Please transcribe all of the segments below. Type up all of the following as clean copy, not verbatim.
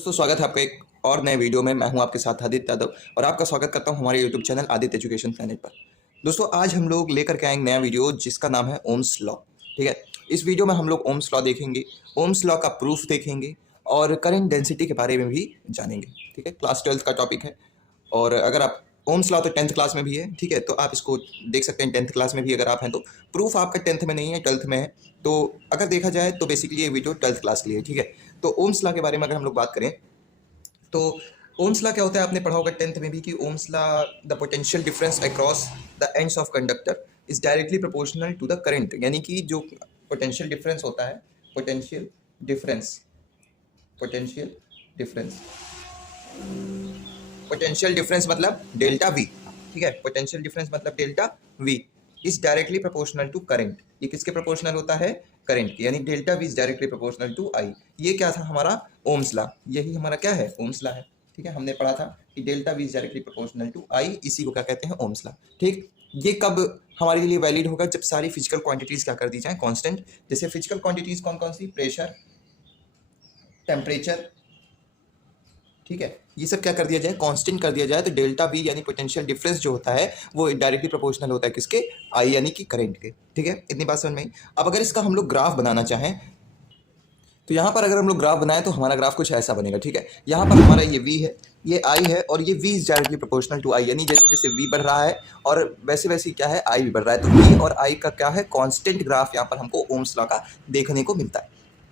दोस्तों स्वागत है आपका एक और नए वीडियो में। मैं हूं आपके साथ आदित्य यादव और आपका स्वागत करता हूं हमारे YouTube channel Aditya education planet पर। दोस्तों आज हम लोग लेकर के आएंगे नया वीडियो जिसका नाम है ओम्स लॉ। ठीक है, इस वीडियो में हम लोग ओम्स लॉ देखेंगे, ओम्स लॉ का प्रूफ देखेंगे और करंट डेंसिटी के बारे में भी जानेंगे। ठीक है, क्लास 12 का टॉपिक है और अगर आप ओम्स लॉ तो 10th क्लास में भी है। ठीक है, तो आप इसको देख सकते हैं 10th क्लास में भी अगर आप हैं तो। प्रूफ आपका 10th में नहीं है, 12th में है। तो अगर देखा जाए तो बेसिकली ये वीडियो 12th क्लास के लिए। ठीक है, तो ओम्स लॉ के बारे में अगर हम लोग बात करें तो ओम्स लॉ क्या होता है, आपने पढ़ा होगा 10th में भी कि Ohm's law the potential difference across the ends of conductor is directly proportional to the current. यानी कि जो पोटेंशियल डिफरेंस होता है, potential difference potential difference potential difference मतलब डेल्टा वी। ठीक है, पोटेंशियल डिफरेंस मतलब delta V is directly proportional to current. ये किसके प्रोपोर्शनल होता है? करंट के, यानी delta V is directly proportional to I. ये क्या था हमारा? Ohm's law. यही हमारा क्या है? ओम्स लॉ है। ठीक है, हमने पढ़ा था कि delta V is directly proportional to I, इसी को क्या कहते हैं? Ohm's law. ठीक, ये कब हमारे लिए वैलिड होगा? जब सारी फिजिकल क्वांटिटीज क्या कर दी जाए? कांस्टेंट। जैसे फिजिकल क्वांटिटीज कौन कौन सी? प्रेशर, टेम्परेचर, ठीक है, ये सब क्या कर दिया जाए? कांस्टेंट कर दिया जाए तो डेल्टा वी यानी पोटेंशियल डिफरेंस जो होता है वो डायरेक्टली प्रोपोर्शनल होता है किसके? आई यानी कि करंट के। ठीक है, इतनी बात समझ में आई। अब अगर इसका हम लोग ग्राफ बनाना चाहें तो यहाँ पर अगर हम लोग ग्राफ बनाएं तो हमारा ग्राफ कुछ ऐसा बनेगा। ठीक है, यहाँ पर हमारा ये वी है, ये आई है और ये V is directly proportional to I. यानी जैसे जैसे वी बढ़ रहा है और वैसे वैसे क्या है? आई भी बढ़ रहा है। तो वी और आई का क्या है? कांस्टेंट ग्राफ यहाँ पर हमको ओम्स लॉ का देखने को मिलता है।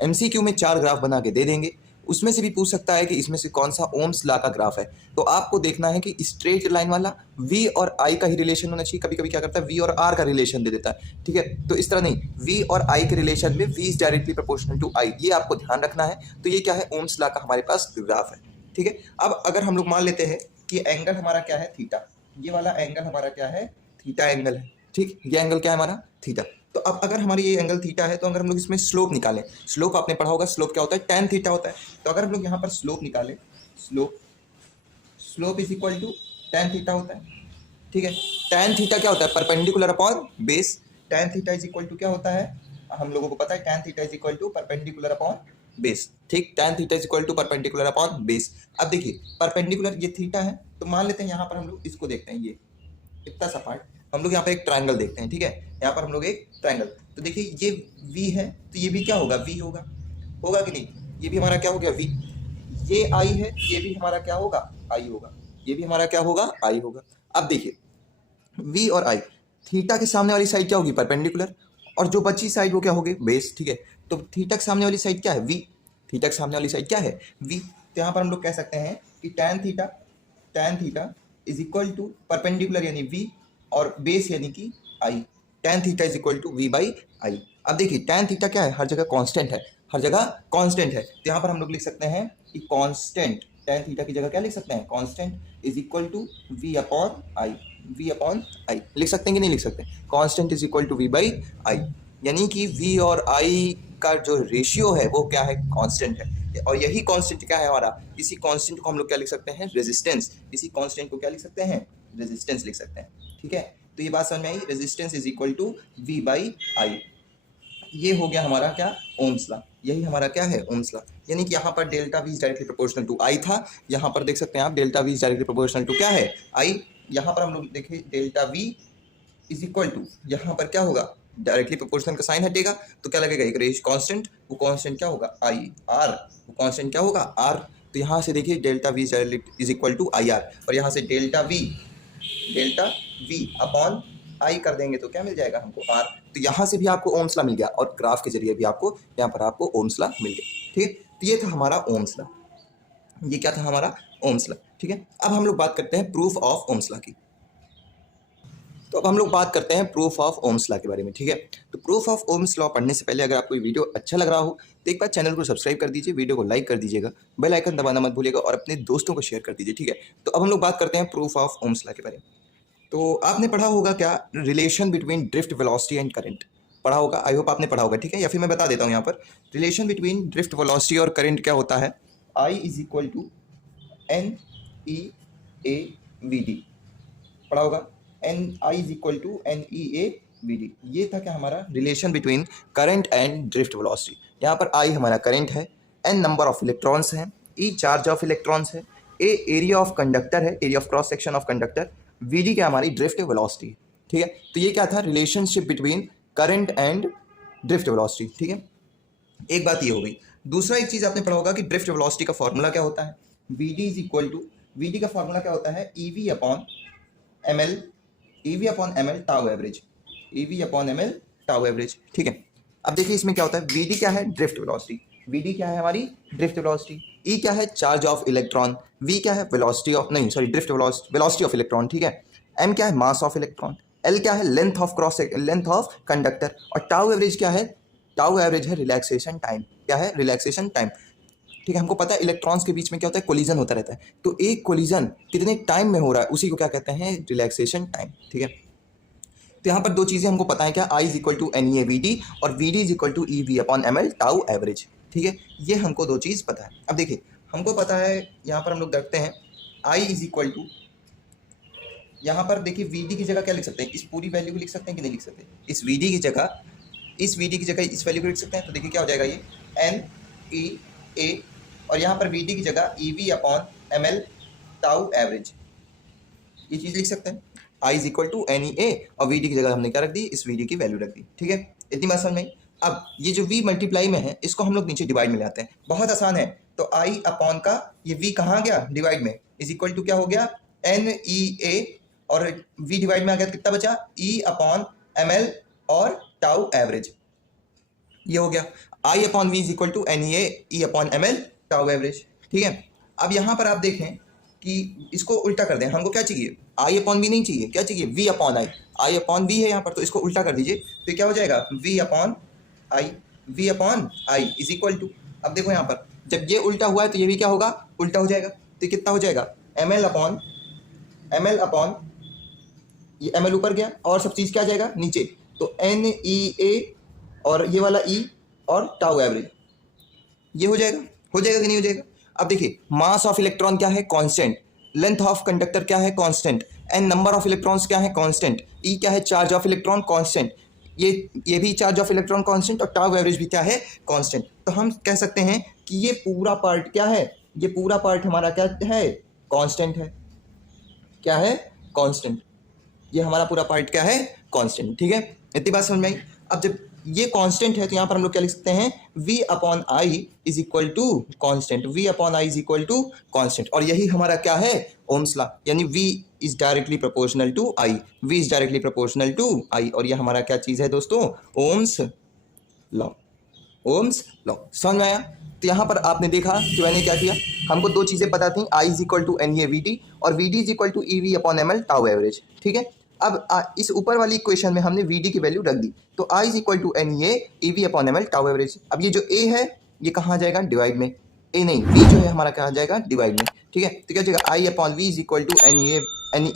एमसीक्यू में 4 ग्राफ बना के दे देंगे, उसमें से भी पूछ सकता है कि इसमें से कौन सा ओम्स लॉ का ग्राफ है। तो आपको देखना है कि स्ट्रेट लाइन वाला वी और आई का ही रिलेशन होना चाहिए। कभी कभी क्या करता है? वी और आर का रिलेशन दे देता है। ठीक है, तो इस तरह नहीं, वी और आई के रिलेशन में V is directly proportional to I, ये आपको ध्यान रखना है। तो ये क्या है? ओम्स लॉ का हमारे पास ग्राफ है। ठीक है, अब अगर हम लोग मान लेते हैं कि एंगल हमारा क्या है? थीटा। ये वाला एंगल हमारा क्या है? थीटा एंगल है। ठीक, ये एंगल क्या है हमारा? थीटा। तो अब अगर हमारी ये एंगल थीटा है तो अगर हम लोग इसमें स्लोप निकालें, स्लोप आपने पढ़ा होगा, स्लोप क्या होता है? tan थीटा होता है। तो अगर हम लोग यहाँ पर स्लोप निकालें, slope slope is equal to tan theta होता है। ठीक है, tan थीटा क्या होता है? Perpendicular upon base. tan theta is equal to क्या होता है? हम लोगों को पता है tan theta is equal to perpendicular upon base. ठीक, tan theta is equal to perpendicular upon base. अब देखिए परपेंडिकुलर ये थीटा है, तो मान लेते हैं यहाँ पर हम लोग इसको देखते हैं, ये इतना सा पार्ट हम लोग यहाँ पे एक ट्रायंगल देखते हैं। ठीक है, यहाँ पर हम लोग एक ट्रायंगल, तो देखिए ये v है तो ये भी क्या होगा? v होगा। होगा कि नहीं? ये भी हमारा क्या हो गया? v। ये i है, ये भी हमारा क्या होगा? i होगा। ये भी हमारा क्या होगा? i होगा। अब देखिए v और i, थीटा के सामने वाली साइड क्या होगी? परपेंडिकुलर, और जो बची साइड वो क्या होगी? बेस। ठीक है, तो थीटा के सामने वाली साइड क्या है? v। थीटा के सामने वाली साइड क्या है? v। तो यहाँ पर हम लोग कह सकते हैं कि tan theta is equal to perpendicular यानी v और बेस यानी कि i। tan theta is equal to v by I. अब देखिए tan थीटा क्या है? हर जगह कांस्टेंट है, हर जगह कांस्टेंट है। तो यहाँ पर हम लोग लिख सकते हैं कि कांस्टेंट tan थीटा की जगह क्या लिख सकते हैं? Constant is equal to v upon I. v upon I लिख सकते हैं कि नहीं लिख सकते? Constant is equal to v by I, यानी कि v और i का जो रेशियो है वो क्या है? कांस्टेंट है। और यही कांस्टेंट क्या है हमारा? इसी कांस्टेंट को हम लोग क्या लिख सकते हैं? रेजिस्टेंस। इसी कांस्टेंट को क्या लिख सकते हैं? रेजिस्टेंस लिख सकते हैं। ठीक है, तो ये बात समझ में आई? Resistance is equal to v by I. ये हो गया हमारा क्या? Ohm's law. यही हमारा क्या है? Ohm's law. यानी कि यहाँ पर delta V is directly proportional to I था, यहाँ पर देख सकते हैं आप delta V is directly proportional to क्या है? आई। यहाँ पर हम लोग देखें delta V is equal to, यहाँ पर क्या होगा? डायरेक्टली प्रोपोर्शनल का साइन हटेगा तो क्या लगेगा? एक रेश कांस्टेंट, वो कांस्टेंट क्या होगा? I R. वो कांस्टेंट क्या होगा? आर। तो यहाँ से देखिए delta V is equal to I R, और यहाँ से डेल्टा वी अपॉन आई कर देंगे तो क्या मिल जाएगा हमको? आर। तो यहाँ से भी आपको ओम्स लॉ मिल गया और ग्राफ के जरिए भी आपको यहाँ पर आपको ओम्स लॉ मिल गया। ठीक है, तो ये था हमारा ओम्स लॉ। ये क्या था हमारा? Ohm's law. ठीक है, अब हम लोग बात करते हैं प्रूफ ऑफ ओम्स लॉ की। तो अब हम लोग बात करते हैं प्रूफ ऑफ ओम्स लॉ के बारे में। ठीक है, तो प्रूफ ऑफ ओम्स लॉ पढ़ने से पहले अगर आपको ये वीडियो अच्छा लग रहा हो तो एक बार चैनल को सब्सक्राइब कर दीजिए, वीडियो को लाइक कर दीजिएगा, बेल आइकन दबाना मत भूलिएगा और अपने दोस्तों को शेयर कर दीजिए। ठीक है, तो अब हम लोग बात करते हैं प्रूफ ऑफ ओम्स लॉ के बारे में। तो आपने पढ़ा होगा क्या? Relation between drift velocity and current पढ़ा होगा, आई होप आपने पढ़ा होगा। ठीक है, या फिर मैं बता देता हूँ यहाँ पर रिलेशन बिटवीन ड्रिफ्ट वेलोसिटी और करंट क्या होता है? I is equal to N E A V D. पढ़ा होगा, N I is equal to N E A V D. ये था क्या हमारा? Relation between current and drift velocity. यहाँ पर आई हमारा करंट है, एन नंबर ऑफ इलेक्ट्रॉन्स हैं ई चार्ज ऑफ इलेक्ट्रॉन्स है, ए एरिया ऑफ कंडक्टर है, area of cross section of conductor, V क्या हमारी ड्रिफ्ट वेलोसिटी। ठीक है, तो ये क्या था, relationship between current and drift velocity. ठीक है, एक बात ये हो गई। दूसरा एक चीज आपने पढ़ा होगा कि ड्रिफ्ट वेलोसिटी का फॉर्मूला क्या होता है, VD is equal to, VD का फॉर्मूला क्या होता है, EV upon ML, EV upon ML tau average, EV upon ML tau average. ठीक है, अब देखिए इसमें क्या होता है, वीडी क्या है, ड्रिफ्ट वेलोसिटी, वीडी क्या है हमारी ड्रिफ्ट वेलोसिटी, ई क्या है चार्ज ऑफ इलेक्ट्रॉन, वी क्या है वेलोसिटी ऑफ, नहीं sorry drift velocity of electron. ठीक है, एम क्या है मास ऑफ इलेक्ट्रॉन, एल क्या है length of length of conductor, और टाउ एवरेज क्या है, टाउ एवरेज है रिलैक्सेशन टाइम, क्या है रिलैक्सेशन टाइम। ठीक है, हमको पता है इलेक्ट्रॉन्स के बीच में क्या होता है, कोलिजन होता रहता है, तो एक कोलिजन कितने टाइम में हो रहा है उसी को क्या कहते हैं, रिलैक्सेशन टाइम। ठीक है, तो यहाँ पर दो चीज़ें हमको पता है क्या, I is equal to N E A V D और V D is equal to E V upon M L tau average. ठीक है, ये हमको दो चीज़ पता है। अब देखिए हमको पता है, यहाँ पर हम लोग रखते हैं आई इज इक्वल टू, यहाँ पर देखिए वी डी की जगह क्या लिख सकते हैं, इस पूरी वैल्यू को लिख सकते हैं कि नहीं लिख सकते, इस वी डी की जगह, इस वी डी की जगह इस वैल्यू को लिख सकते हैं। तो देखिए क्या हो जाएगा, ये एन ई ए और यहाँ पर वी डी की जगह E V upon M L tau average, ये चीज़ लिख सकते हैं। I is equal to N E A और वी डी की जगह हमने क्या रख दी, इस वी डी की वैल्यू रख दी। ठीक है, इतनी बात समझ में आई। अब ये जो v मल्टीप्लाई में है इसको हम लोग नीचे डिवाइड में लाते हैं, बहुत आसान है। तो i अपॉन का ये v कहाँ गया डिवाइड में, इज इक्वल टू क्या हो गया एन ई ए और v डिवाइड में आ गया, कितना बचा e अपॉन एम एल और टाउ एवरेज, ये हो गया i upon V is equal to N E A upon M L tau average. ठीक है, अब यहाँ पर आप देखें कि इसको उल्टा कर दें, हमको क्या चाहिए, आई अपॉन वी नहीं चाहिए, क्या चाहिए V upon I, I upon V है यहाँ पर, तो इसको उल्टा कर दीजिए, तो क्या हो जाएगा V upon I, V upon I is equal to, अब देखो यहाँ पर जब ये उल्टा हुआ है तो ये भी क्या होगा, उल्टा हो जाएगा, तो कितना हो जाएगा एम एल अपॉन ये एम एल ऊपर गया और सब चीज़ क्या जाएगा नीचे, तो एन ई ए और ये वाला ई और टाउ एवरेज, ये हो जाएगा कि नहीं हो जाएगा। अब देखिए मास ऑफ इलेक्ट्रॉन क्या है, कांस्टेंट, लेंथ ऑफ कंडक्टर क्या है, constant, N number of electrons क्या है, कांस्टेंट, ई क्या है चार्ज ऑफ इलेक्ट्रॉन, कांस्टेंट, ये भी चार्ज ऑफ इलेक्ट्रॉन कांस्टेंट और टाउ एवरेज भी क्या है, कांस्टेंट। तो हम कह सकते हैं कि ये पूरा पार्ट क्या है, ये पूरा पार्ट हमारा क्या है, कांस्टेंट है, क्या है कांस्टेंट, ये हमारा पूरा पार्ट क्या है, कांस्टेंट। ठीक है, इतनी बात समझ में आई। अब जब ये कांस्टेंट है तो यहाँ पर हम लोग क्या लिख सकते हैं, v upon I is equal to constant, v upon I is equal to constant, और यही हमारा क्या है ओम्स लॉ, यानी v is directly proportional to i, v is directly proportional to i, और ये हमारा क्या चीज़ है दोस्तों, ओम्स लॉ, ओम्स लॉ। समझ में आया। तो यहाँ पर आपने देखा कि मैंने क्या किया, हमको दो चीज़ें पता थी, I is equal to N A V D और V D is equal to E V upon M L tau average. ठीक है, अब इस ऊपर वाली इक्वेशन में हमने वी डी की वैल्यू रख दी, तो I is equal to N E V upon M L tau average. अब ये जो ए है ये कहाँ जाएगा डिवाइड में, ए नहीं वी जो है हमारा कहाँ जाएगा डिवाइड में। ठीक है, तो क्या जाएगा I upon V is equal to N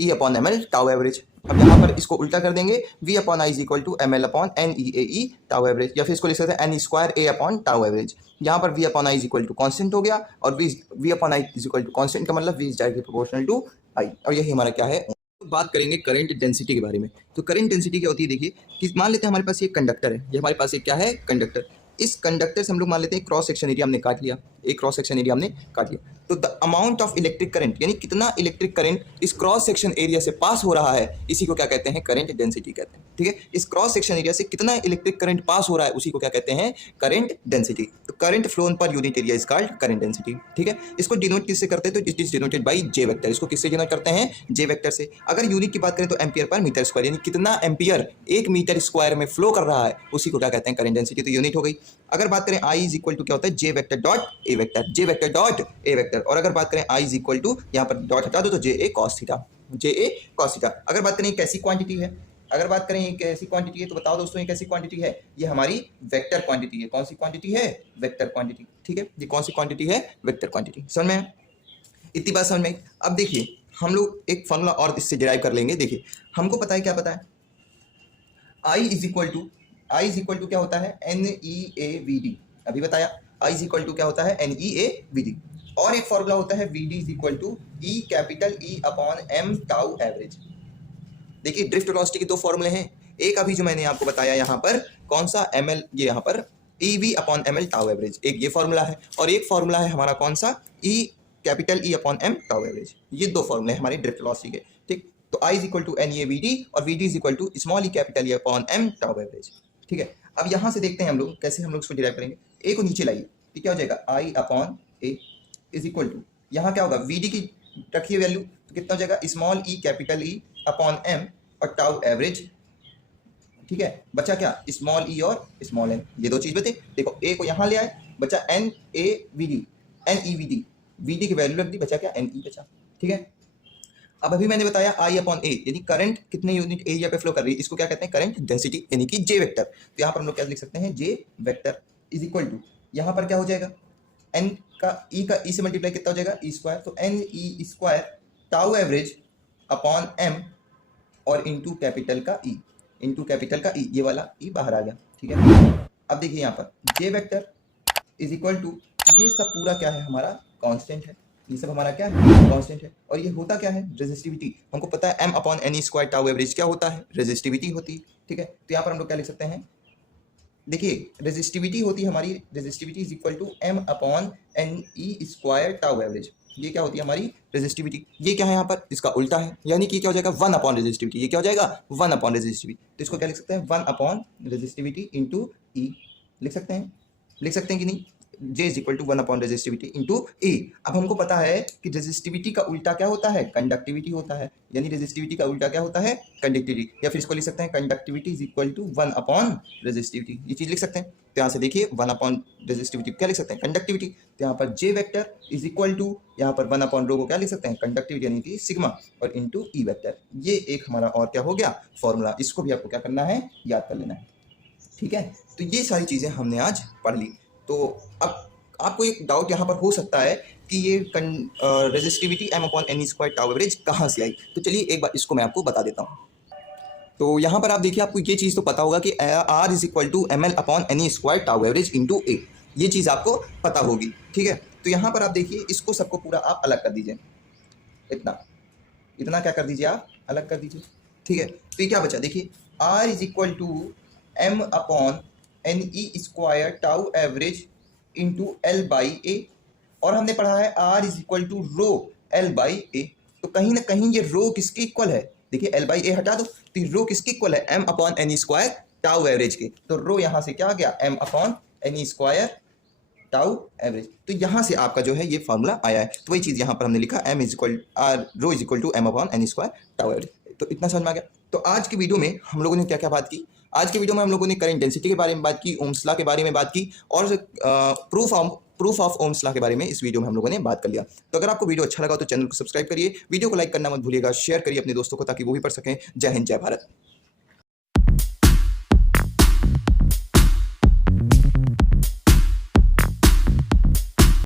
E upon M L tau average. अब यहाँ पर इसको उल्टा कर देंगे, V upon I is equal to M L upon N E tau average, या फिर इसको लिख सकते हैं N square A upon tau average. यहाँ पर V upon I is equal to constant हो गया, और V upon I is equal to constant का मतलब we is directly proportional to I, और यही हमारा क्या है। बात करेंगे करंट डेंसिटी के बारे में। तो करंट डेंसिटी क्या होती है, देखिए कि मान लेते हैं हमारे पास ये कंडक्टर है, ये हमारे पास एक क्या है कंडक्टर, इस कंडक्टर से हम लोग मान लेते हैं क्रॉस सेक्शन एरिया हमने काट लिया, एक क्रॉस सेक्शन एरिया हमने काट लिया, तो the amount of electric current, यानी कितना इलेक्ट्रिक करंट इस क्रॉस सेक्शन एरिया से पास हो रहा है, इसी को क्या कहते हैं, करंट डेंसिटी कहते हैं। ठीक है, इस क्रॉस सेक्शन एरिया से कितना इलेक्ट्रिक करंट पास हो रहा है उसी को क्या कहते हैं, करंट डेंसिटी। तो current phloem per unit area is called current density. ठीक है, इसको डिनोट किससे करते हैं, तो it is denoted by J vector, इसको किससे डिनोट करते हैं, जे वेक्टर से। अगर यूनिट की बात करें तो एम्पियर पर मीटर स्क्वायर, यानी कितना एम्पियर एक मीटर स्क्वायर में फ्लो कर रहा है उसी को क्या कहते हैं, करंट डेंसिटी। तो यूनिट हो गई। अगर बात करें आई इज इक्वल टू क्या होता है, J vector dot A vector, J vector dot A vector, और अगर बात करें आई इज इक्वल टू यहाँ पर डॉट हटा दो तो जे ए कॉस थीटा, जे ए कॉस थीटा। अगर बात करें कैसी क्वांटिटी है, अगर बात करें कैसी क्वांटिटी है, तो बताओ दोस्तों ये कैसी क्वांटिटी है, ये हमारी वेक्टर क्वांटिटी है। कौन सी क्वांटिटी है, वेक्टर क्वांटिटी। ठीक है, ये कौन सी क्वांटिटी है, वेक्टर क्वांटिटी। समझ में, इतनी बात समझ में। अब देखिए हम लोग एक फॉर्मूला और इससे डिराइव कर लेंगे। देखिए हमको पता है, क्या पता है, आई इज इक्वल टू क्या होता है, N E A V D, अभी बताया आई इज इक्वल टू क्या होता है, N E A V D, और एक फॉर्मूला होता है V D is equal to E capital E upon M tau average. देखिए ड्रिफ्ट वेलोसिटी के दो फॉर्मूले हैं, एक अभी जो मैंने आपको बताया यहाँ पर कौन सा, एम एल, ये यहाँ पर EV upon ML tau average, एक ये फॉर्मूला है और एक फॉर्मूला है हमारा कौन सा, capital E upon M tau average. ये दो फॉर्मूले हमारे ड्रिफ्ट लॉसी के, ठीक। तो I is equal to NEAVD और VD is equal to small E capital E upon M tau average, ठीक है। अब यहाँ से देखते हैं हम लोग कैसे हम लोग इसको डिराइव करेंगे। ए को नीचे लाइए, ठीक, क्या हो जाएगा I upon A is equal to, यहाँ क्या होगा VD की रखिए वैल्यू, तो कितना हो जाएगा small E capital E upon M और टाउ एवरेज, ठीक है। बचा क्या, स्मॉल ई और स्मॉल एन, ये दो चीज बचे। देखो ए को यहाँ ले आए, बचा NAVD, NEVD, VD की वैल्यू रख दी, बचा क्या NE बचा, ठीक है। अब अभी मैंने बताया I अपॉन A यानी करंट कितने यूनिट एरिया पे फ्लो कर रही है, इसको क्या कहते हैं करंट डेंसिटी यानी कि J वेक्टर। तो यहाँ पर हम लोग क्या लिख सकते हैं, J vector is equal to, यहाँ पर क्या हो जाएगा N का E से मल्टीप्लाई कितना हो जाएगा E स्क्वायर, तो NE square tau average upon M और इंटू कैपिटल का E, इंटू कैपिटल का E, ये वाला E बाहर आ गया, ठीक है। अब देखिए यहाँ पर J vector is equal to, ये सब पूरा क्या है हमारा कांस्टेंट है, ये सब हमारा क्या है कांस्टेंट है। और ये होता क्या है रेजिस्टिविटी, हमको पता है M upon NE square tau average क्या होता है, रेजिस्टिविटी होती है, ठीक है। तो यहाँ पर हम लोग क्या लिख सकते हैं, देखिए रेजिस्टिविटी होती है हमारी, resistivity is equal to M upon NE square tau average, ये क्या होती है हमारी रेजिस्टिविटी। ये क्या है यहाँ पर, इसका उल्टा है, यानी कि क्या हो जाएगा 1 अपॉन रेजिस्टिविटी, ये क्या हो जाएगा 1 अपॉन रेजिस्टिविटी। तो इसको क्या लिख सकते हैं 1 अपॉन रेजिस्टिविटी इंटू E, लिख सकते हैं कि नहीं, J is equal to 1 upon resistivity into E। अब हमको पता है कि रेजिस्टिविटी का उल्टा क्या होता है, कंडक्टिविटी होता है, यानी रेजिस्टिविटी का उल्टा क्या होता है कंडक्टिविटी, या फिर इसको लिख सकते हैं conductivity is equal to 1 upon resistivity, ये चीज लिख सकते हैं। तो यहाँ से देखिए 1 अपॉन रेजिस्टिविटी क्या लिख सकते हैं कंडक्टिविटी, तो यहाँ पर J vector is equal to, यहाँ पर 1 अपॉन रो को क्या लिख सकते हैं कंडक्टिविटी यानी कि सिग्मा, और इंटू E वेक्टर। ये एक हमारा और क्या हो गया फॉर्मूला, इसको भी आपको क्या करना है याद कर लेना है, ठीक है। तो ये सारी चीज़ें हमने आज पढ़ ली। तो अब आपको एक डाउट यहाँ पर हो सकता है कि ये resistivity M upon NE square tau average कहाँ से आई, तो चलिए एक बार इसको मैं आपको बता देता हूँ। तो यहाँ पर आप देखिए, आपको ये चीज़ तो पता होगा कि R is equal to ML upon NE square tau average into A, ये चीज़ आपको पता होगी, ठीक है। तो यहाँ पर आप देखिए इसको सबको पूरा आप अलग कर दीजिए, इतना क्या कर दीजिए आप अलग कर दीजिए, ठीक है। तो ये क्या बचा, देखिए R is equal to M upon NE square tau average into L by A, और हमने पढ़ा है R is equal to rho L by A। तो कहीं ना कहीं ये रो किसके इक्वल है, देखिए L बाई A हटा दो, तो रो किसके इक्वल है M upon NE square tau average के। तो रो यहाँ से क्या आ गया M upon NE square tau average. तो यहाँ से आपका जो है ये फॉर्मूला आया है। तो वही चीज़ यहाँ पर हमने लिखा M is equal rho is equal to M upon NE square tau average. तो इतना समझ में आ गया। तो आज की वीडियो में हम लोगों ने क्या क्या बात की, आज की वीडियो में हम लोगों ने करंट डेंसिटी के बारे में बात की, ओम्स लॉ के बारे में बात की, और प्रूफ ऑफ ओम्स लॉ के बारे में इस वीडियो में हम लोगों ने बात कर लिया। तो अगर आपको वीडियो अच्छा लगा तो चैनल को सब्सक्राइब करिए, वीडियो को लाइक करना मत भूलिएगा, शेयर करिए अपने दोस्तों को ताकि वो भी पढ़ सकें। जय हिंद, जय भारत।